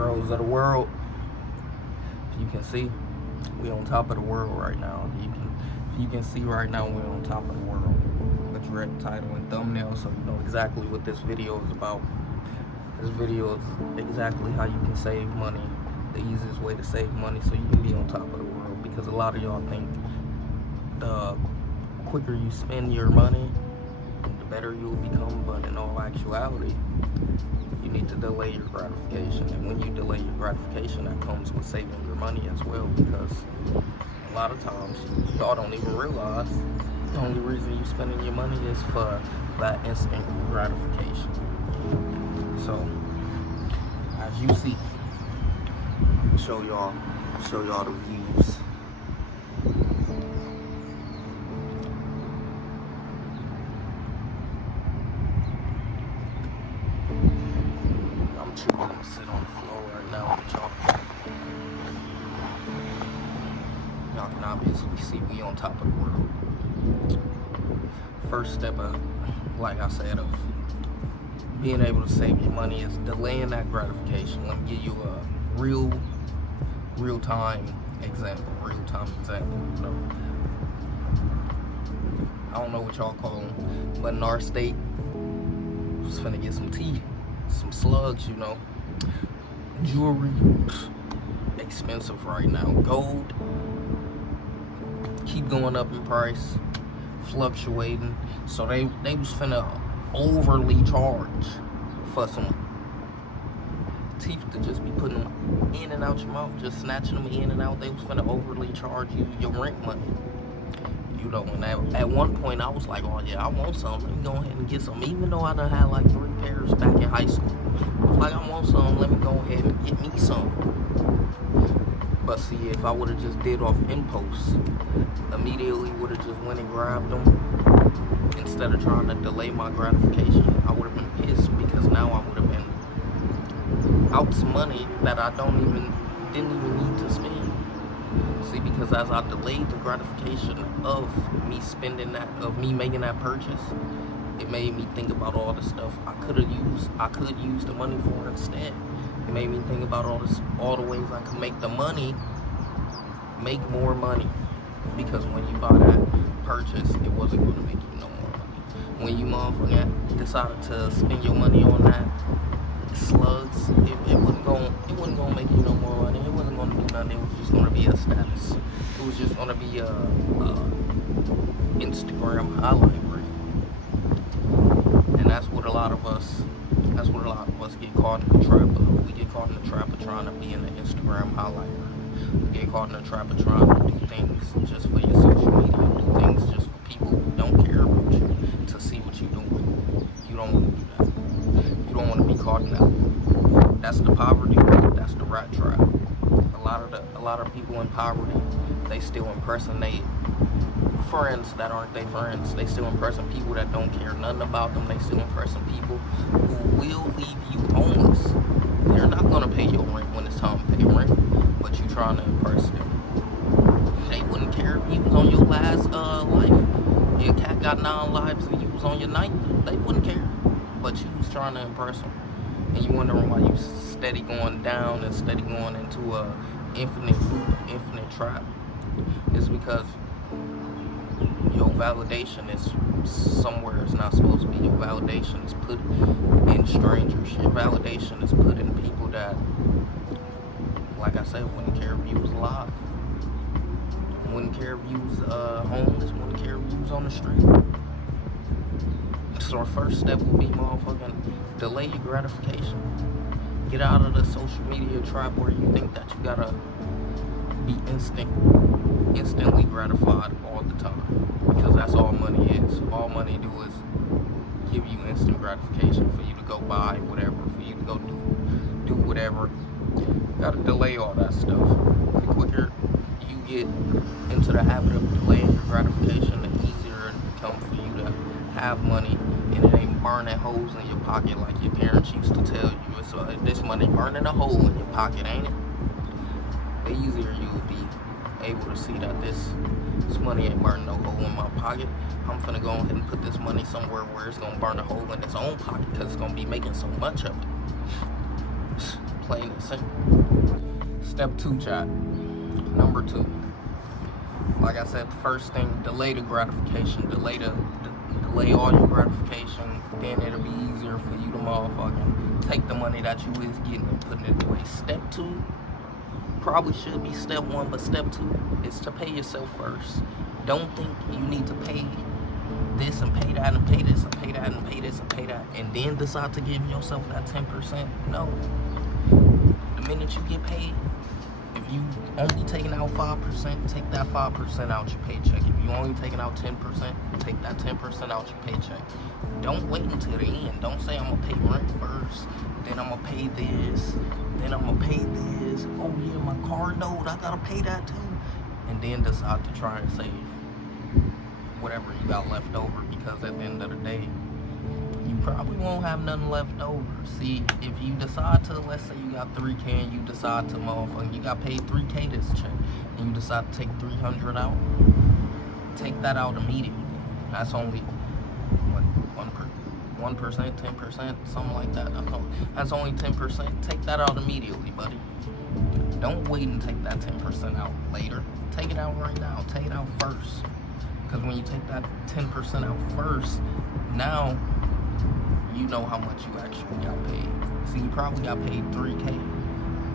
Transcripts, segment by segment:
bros of the world. If you can see, we on top of the world right now. If you can see right now, we're on top of the world. But you read the title and thumbnail, so you know exactly what this video is about. This video is exactly how you can save money, the easiest way to save money so you can be on top of the world. Because a lot of y'all think the quicker you spend your money, the better you'll become, but in all actuality, you need to delay your gratification. And when you delay your gratification, that comes with saving your money as well, because a lot of times y'all don't even realize the only reason you spending your money is for that instant gratification. So as you see, I'm gonna show y'all the views. I'm gonna sit on the floor right now with y'all. Y'all can obviously see we on top of the world. First step of, like I said, of being able to save your money is delaying that gratification. Let me give you a real-time example. You know, I don't know what y'all call them, but in our state, was finna get some tea, some slugs, you know. Jewelry, expensive right now. Gold, keep going up in price, fluctuating. So they was finna overly charge for some teeth to just be putting them in and out your mouth, just snatching them in and out. They was finna overly charge you your rent money. You know, and at one point I was like, oh yeah, I want some. Let me go ahead and get some. Even though I done had like 3 pairs back in high school. Like, I want some, let me go ahead and get me some. But see, if I would have just did off impulse, immediately would have just went and grabbed them, instead of trying to delay my gratification, I would have been pissed, because now I would have been out some money that I didn't even need to spend. See, because as I delayed the gratification of me spending that, of me making that purchase, it made me think about all the stuff I could use the money for instead. It made me think about all the ways I could make more money. Because when you buy that purchase, it wasn't going to make you no more money. When you motherfucker decided to spend your money on that slugs, it wasn't gonna make you no more money. It wasn't gonna do nothing. It was just gonna be a status. It was just gonna be a Instagram highlight reel. And that's what a lot of us get caught in the trap of. We get caught in the trap of trying to be in the Instagram highlight reel. We get caught in the trap of trying to do things just for your social media, do things just for people who don't care about you, to see what you're doing. You don't want to do that. You don't want to be caught in that. That's the poverty. That's the rat trap. A lot of people in poverty, they still impersonate friends that aren't their friends. They still impersonate people that don't care nothing about them. They still impersonate people who will leave you homeless. They're not gonna pay your rent when it's time to pay rent, but you trying to impress them. They wouldn't care if you was on your last life. Your cat got 9 lives and you was on your 9th. They wouldn't care, but you was trying to impress them. And you wondering why you steady going down and steady going into a infinite loop, infinite trap. It's because your validation is somewhere it's not supposed to be. Your validation is put in strangers. Your validation is put in people that, like I said, wouldn't care if you was alive. Wouldn't care if you was homeless. Wouldn't care if you was on the street. So our first step will be, motherfucking, delay your gratification. Get out of the social media trap where you think that you gotta be instantly gratified all the time. Because that's all money is. All money do is give you instant gratification for you to go buy whatever, for you to go do whatever. You gotta delay all that stuff. The quicker you get into the habit of delaying your gratification, the easier it becomes for you to have money, and it ain't burning holes in your pocket like your parents used to tell you. It's this money burning a hole in your pocket, ain't it? The easier you will be able to see that this money ain't burning no hole in my pocket. I'm finna go ahead and put this money somewhere where it's gonna burn a hole in its own pocket, because it's gonna be making so much of it. plain and simple. Step 2, chat. Number 2. Like I said, the first thing, delay the gratification. Delay all your gratification. Then it'll be easier for you to motherfucking take the money that you is getting and putting it away. Step 2 probably should be step 1, but step 2 is to pay yourself first. Don't think you need to pay this and pay that and pay this and pay that and pay this and pay that and then decide to give yourself that 10%. No. The minute you get paid, if you only taking out 5%, take that 5% out your paycheck. If you only taking out 10%, take that 10% out your paycheck. Don't wait until the end. Don't say I'm gonna pay rent first, then I'm gonna pay this, then I'm gonna pay this. Oh yeah, my car note, I gotta pay that too. And then decide to try and save whatever you got left over, because at the end of the day, you probably won't have nothing left over. See, if you decide to, let's say you got 3K and you decide to you got paid 3K this check, and you decide to take 300 out, take that out immediately. That's only, what, 1%, 10%, something like that. That's only 10%. Take that out immediately, buddy. Don't wait and take that 10% out later. Take it out right now. Take it out first. Because when you take that 10% out first, now you know how much you actually got paid. See, you probably got paid 3K,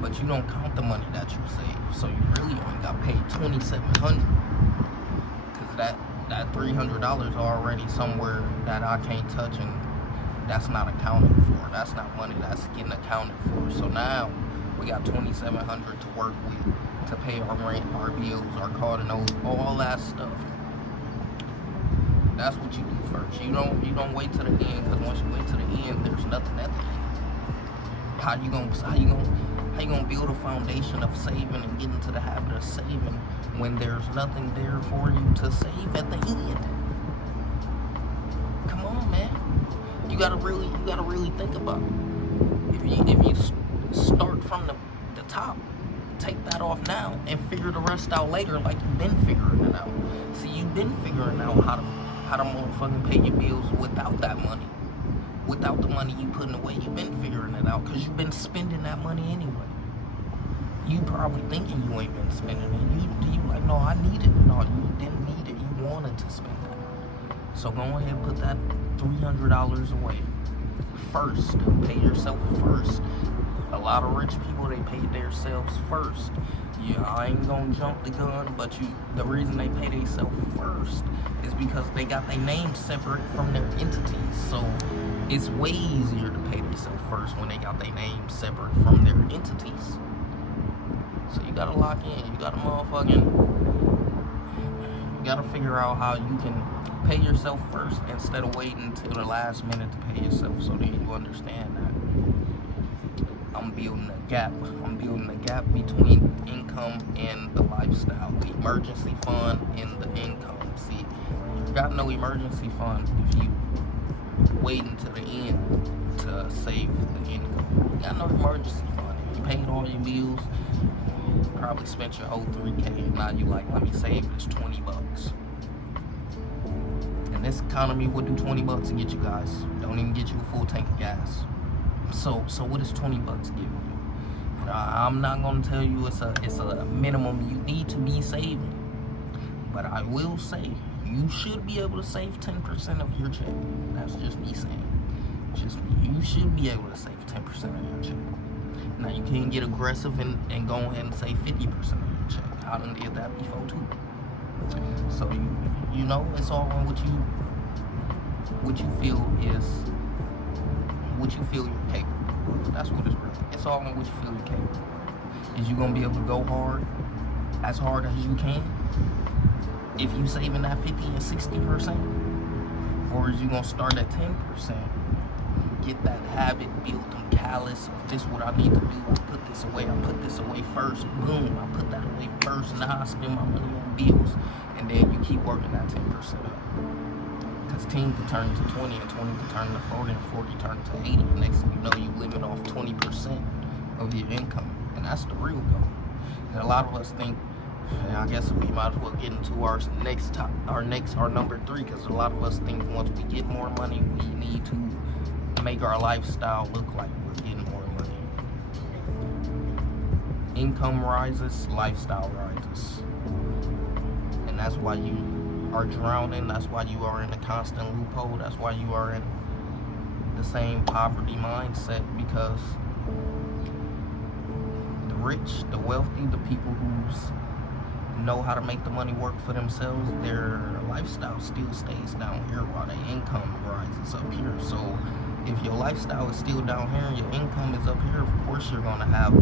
but you don't count the money that you saved. So you really only got paid $2,700. Because that $300 already somewhere that I can't touch, and that's not accounted for. That's not money that's getting accounted for. So now we got $2,700 to work with to pay our rent, our bills, our card notes, all that stuff. That's what you do first. You don't wait to the end, because once you wait to the end, there's nothing at the end. How you gonna build a foundation of saving and get into the habit of saving when there's nothing there for you to save at the end? Come on, man. You gotta really think about it. If you start from the top, take that off now and figure the rest out later, like you've been figuring it out. See, you've been figuring out how to motherfucking pay your bills without that money. Without the money you putting away, you've been figuring it out, because you've been spending that money anyway. You probably thinking you ain't been spending it. You like, no, I need it. No, you didn't need it. You wanted to spend that. So go ahead and put that $300 away first. Pay yourself first. A lot of rich people, they pay themselves first. Yeah, I ain't gonna jump the gun, but the reason they pay themselves first is because they got their names separate from their entities. So it's way easier to pay themselves first when they got their names separate from their entities. So you gotta lock in. You gotta figure out how you can pay yourself first instead of waiting until the last minute to pay yourself. So then you understand that I'm building a gap. I'm building a gap between income and the lifestyle. The emergency fund and the income. See, you got no emergency fund if you wait until the end to save the income. You got no emergency fund. If you paid all your bills, you probably spent your whole 3K, and now you like, let me save this $20. And this economy would do $20 to get you guys. Don't even get you a full tank of gas. So what does $20 give you? I'm not gonna tell you it's a minimum you need to be saving, but I will say you should be able to save 10% of your check. That's just me saying. You should be able to save 10% of your check. Now you can get aggressive and go ahead and save 50% of your check. I done did that before too. So you know, it's all on what you feel you're capable. That's what it's really. It's all on what you feel you're capable of. Is you gonna be able to go hard as you can if you saving that 50 and 60%? Or is you gonna start at 10%, get that habit, build them callous of this what I need to do, I put this away first, boom, I put that away first, now I spend my money on bills, and then you keep working that 10% up. Because 10 can turn to 20, and 20 can turn to 40, and 40 turn to 80. And next thing you know, you're living off 20% of your income. And that's the real goal. And a lot of us think, and I guess we might as well get into our number 3, because a lot of us think once we get more money, we need to make our lifestyle look like we're getting more money. income rises, lifestyle rises. And that's why you are drowning. That's why you are in a constant loophole. That's why you are in the same poverty mindset, because the rich, the wealthy, the people who know how to make the money work for themselves, their lifestyle still stays down here while their income rises up here. So if your lifestyle is still down here and your income is up here, of course you're going to have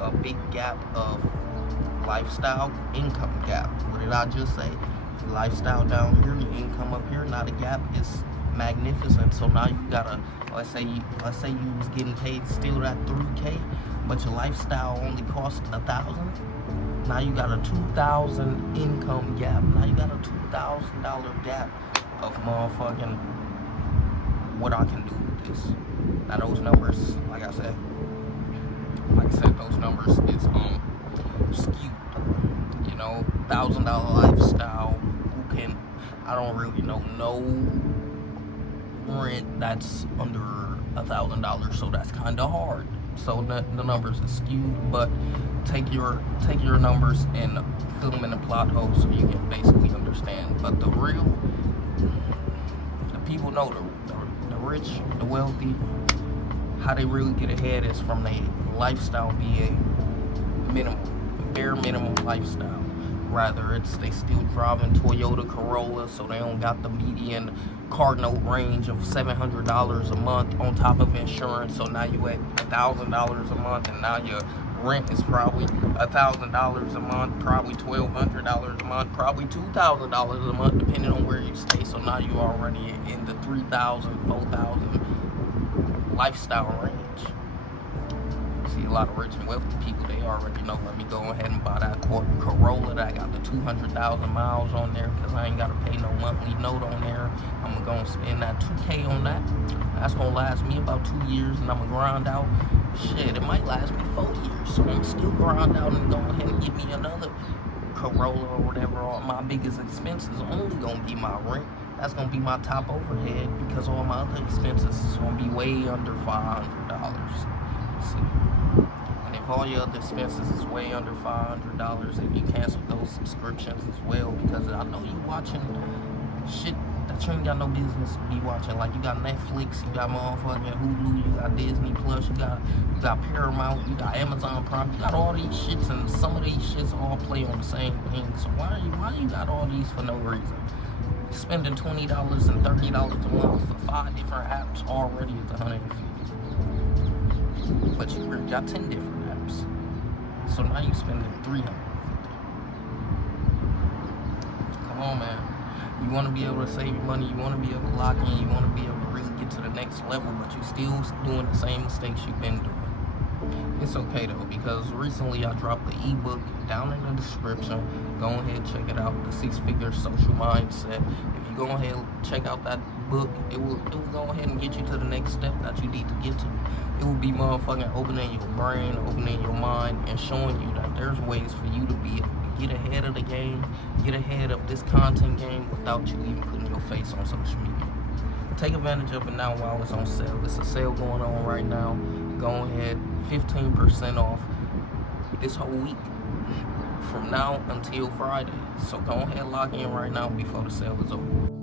a big gap of lifestyle income gap. What did I just say? Lifestyle down here, your income up here. Now the gap is magnificent. So now you gotta, let's say you was getting paid still that 3K, but your lifestyle only cost 1,000. Now you got a 2,000 income gap. Now you got a $2,000 gap of motherfucking what I can do with this. Now those numbers, like I said, those numbers is skewed. You know, $1,000 lifestyle. Who can? I don't really know no rent that's under $1,000, so that's kind of hard. So the numbers are skewed, but take your numbers and fill them in the plot holes so you can basically understand. But the people know the rich, the wealthy, how they really get ahead is from their lifestyle being bare minimum lifestyle. Rather, it's they still driving Toyota Corolla, so they don't got the median car note range of $700 a month on top of insurance. So now you at $1,000 a month, and now your rent is probably $1,000 a month, probably $1,200 a month, probably $2,000 a month, depending on where you stay. So now you're already in the $3,000, $4,000 lifestyle range. See a lot of rich and wealthy people, they already know, let me go ahead and buy that Corolla that got the 200,000 miles on there, because I ain't got to pay no monthly note on there. I'm going to spend that 2K on that. That's going to last me about 2 years, and I'm going to grind out. Shit, it might last me 4 years, so I'm still grind out and go ahead and get me another Corolla or whatever. All my biggest expenses only going to be my rent. That's going to be my top overhead, because all my other expenses is going to be way under $500. See? If all your other expenses is way under $500, if you cancel those subscriptions as well, because I know you watching shit that you ain't got no business to be watching. Like you got Netflix, you got motherfucking Hulu, you got Disney Plus, you got Paramount, you got Amazon Prime, you got all these shits, and some of these shits all play on the same thing. So why you got all these for no reason? Spending $20 and $30 a month for 5 different apps already is $150. But you already got 10 different apps. So now you spending $350. Come on, man. You want to be able to save money, you want to be able to lock in, you want to be able to really get to the next level, but you still doing the same mistakes you've been doing. It's okay though, because recently I dropped the ebook down in the description. Go ahead and check it out, The 6-Figure Social Mindset. If you go ahead and check out that book, it will go ahead and get you to the next step that you need to get to. It will be motherfucking opening your brain, opening your mind, and showing you that there's ways for you to be able to get ahead of the game, get ahead of this content game without you even putting your face on social media. Take advantage of it now while it's on sale. It's a sale going on right now. Go ahead, 15% off this whole week from now until Friday. So go ahead, log in right now before the sale is over.